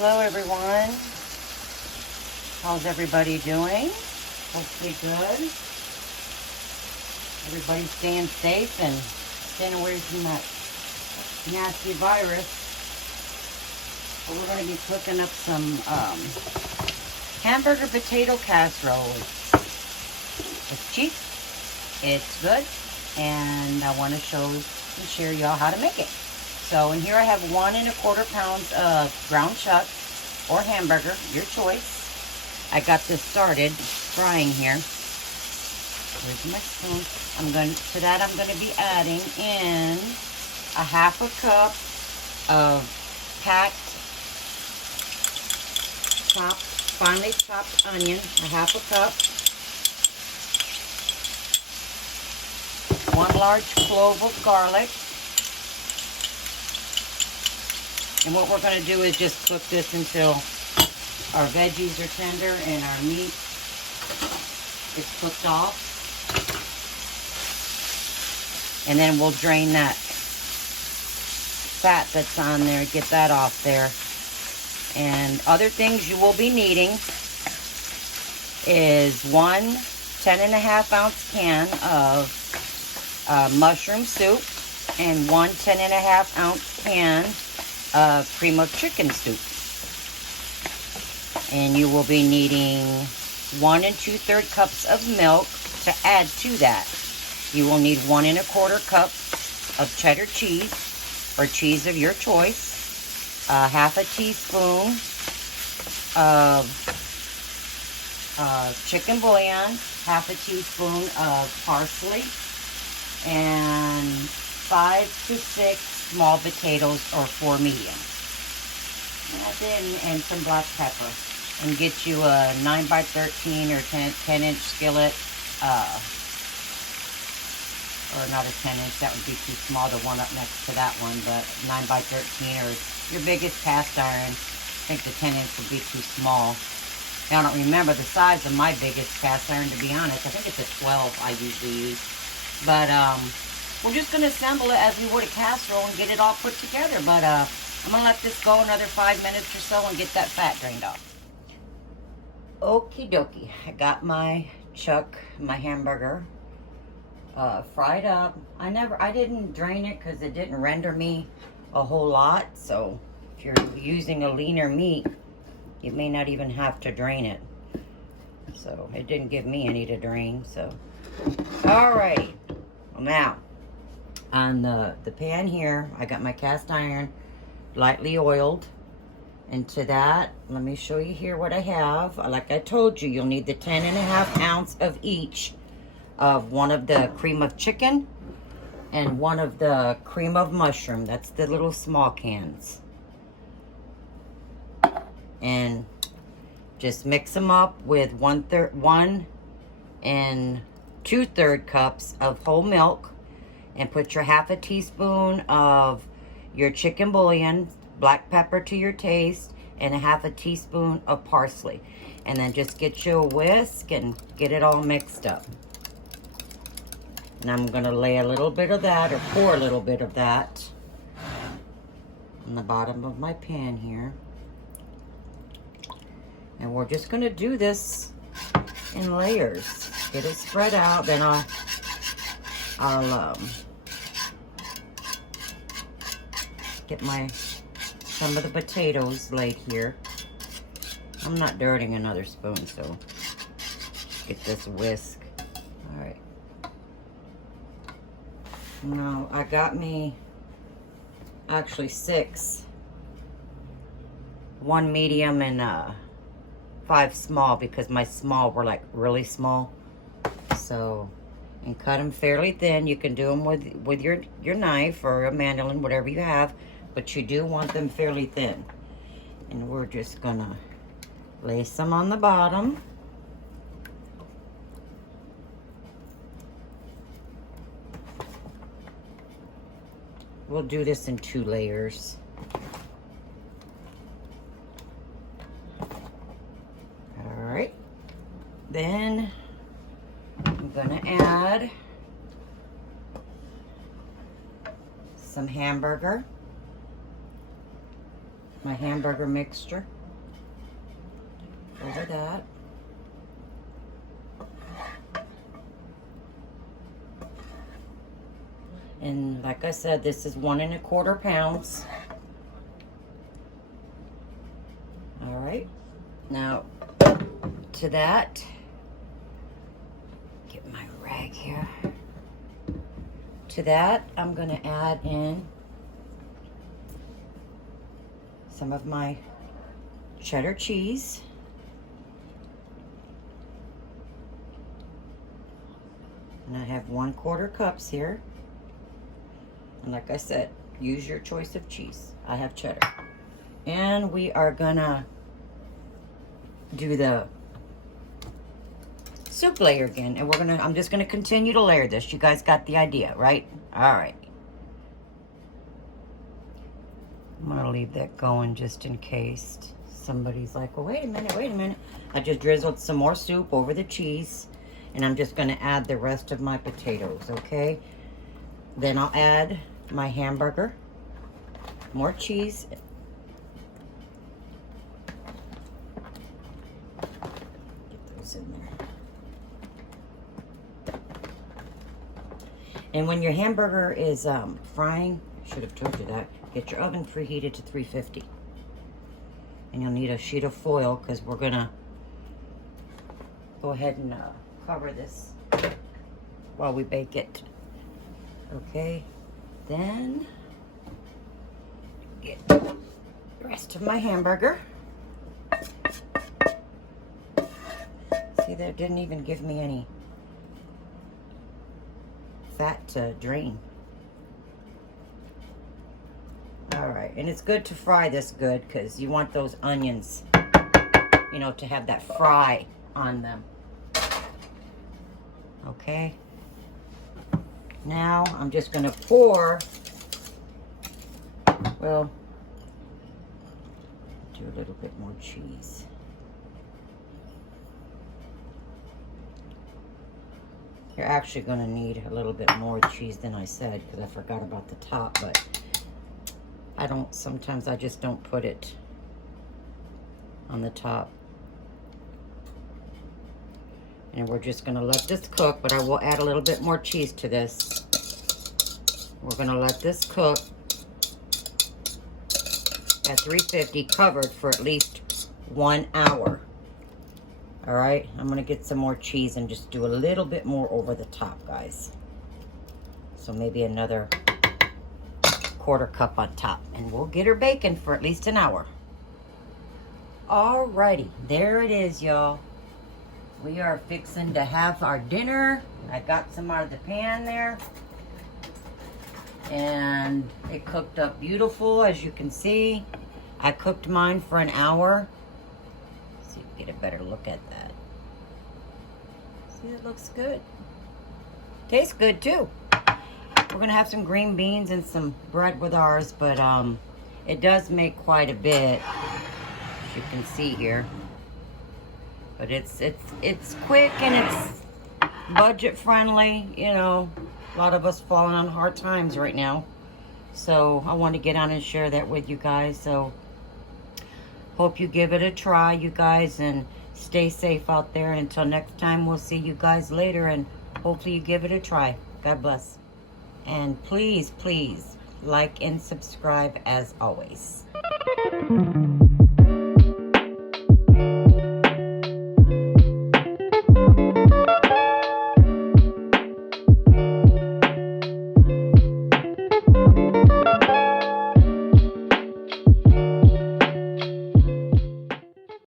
Hello everyone. How's everybody doing? Hopefully good. Everybody's staying safe and staying away from that nasty virus. So we're going to be cooking up some hamburger potato casserole. It's cheap, it's good, and I want to show and share y'all how to make it. So in here I have 1 1/4 pounds of ground chuck or hamburger, your choice. I got this started frying here. Where's my spoon? I'm going to be adding in a 1/2 cup of packed finely chopped onion, a 1/2 cup. 1 large clove of garlic. And what we're going to do is just cook this until our veggies are tender and our meat is cooked off. And then we'll drain that fat that's on there, get that off there. And other things you will be needing is 1 10.5 ounce can of mushroom soup and 1 10.5 ounce can of cream of chicken soup. And you will be needing 1 2/3 cups of milk to add to that. You will need 1 1/4 cup of cheddar cheese or cheese of your choice, 1/2 teaspoon of chicken bouillon, 1/2 teaspoon of parsley, and 5 to 6 small potatoes or 4 medium. And some black pepper. And get you a 9 by 13 or 10-inch skillet. Or not a 10-inch, that would be too small, the one up next to that one. But 9 by 13 or your biggest cast iron. I think the 10-inch would be too small. Now, I don't remember the size of my biggest cast iron, to be honest. I think it's a 12 I usually use. But we're just going to assemble it as we would a casserole and get it all put together. But I'm going to let this go another 5 minutes or so and get that fat drained off. Okie dokie. I got my chuck, my hamburger, fried up. I didn't drain it because it didn't render me a whole lot. So if you're using a leaner meat, you may not even have to drain it. So it didn't give me any to drain. So, alrighty. Well, now, on the pan here, I got my cast iron lightly oiled. And to that, let me show you here what I have. Like I told you, you'll need the 10.5 ounce of each of 1 of the cream of chicken and 1 of the cream of mushroom. That's the little small cans. And just mix them up with 1 2/3 cups of whole milk. And put your 1/2 teaspoon of your chicken bouillon, black pepper to your taste, and a 1/2 teaspoon of parsley. And then just get you a whisk and get it all mixed up. And I'm going to lay a little bit of that, or pour a little bit of that on the bottom of my pan here. And we're just going to do this in layers. Get it spread out, then I'll get some of the potatoes laid here. I'm not dirtying another spoon, so get this whisk. All right. Now I got me actually 6, 1 medium and 5 small, because my small were like really small. So, and cut them fairly thin. You can do them with your knife or a mandolin, whatever you have, but you do want them fairly thin. And we're just gonna lay some on the bottom. We'll do this in 2 layers. All right. Then I'm gonna add some hamburger. my hamburger mixture over that. And like I said, this is 1 1/4 pounds. All right. Now, to that, get my rag here. To that, I'm going to add in some of my cheddar cheese. And I have 1/4 cups here. And like I said, use your choice of cheese. I have cheddar. And we are gonna do the soup layer again. And I'm just gonna continue to layer this. You guys got the idea, right? All right. I'm gonna leave that going just in case somebody's like, well, wait a minute. I just drizzled some more soup over the cheese. And I'm just gonna add the rest of my potatoes, okay? Then I'll add my hamburger, more cheese. Get those in there. And when your hamburger is frying, I should have told you that, get your oven preheated to 350. And you'll need a sheet of foil because we're gonna go ahead and cover this while we bake it. Okay, then get the rest of my hamburger. See, that didn't even give me any fat to drain. All right, and it's good to fry this good because you want those onions, you know, to have that fry on them. Okay. Now I'm just going to pour, well, do a little bit more cheese. You're actually going to need a little bit more cheese than I said because I forgot about the top, but sometimes I just don't put it on the top. And we're just gonna let this cook, but I will add a little bit more cheese to this. We're gonna let this cook at 350, covered for at least 1 hour. All right, I'm gonna get some more cheese and just do a little bit more over the top, guys. So maybe another 1/4 cup on top, and we'll get her baking for at least 1 hour. All righty, there it is, y'all. We are fixing to have our dinner. I got some out of the pan there. And it cooked up beautiful, as you can see. I cooked mine for 1 hour. Let's see if we get a better look at that. See, it looks good. Tastes good too. We're gonna have some green beans and some bread with ours, but it does make quite a bit, as you can see here. But it's quick and it's budget friendly. You know, a lot of us falling on hard times right now. So I want to get on and share that with you guys. So hope you give it a try, you guys, and stay safe out there. Until next time, we'll see you guys later, and hopefully you give it a try. God bless. And please, please like and subscribe as always.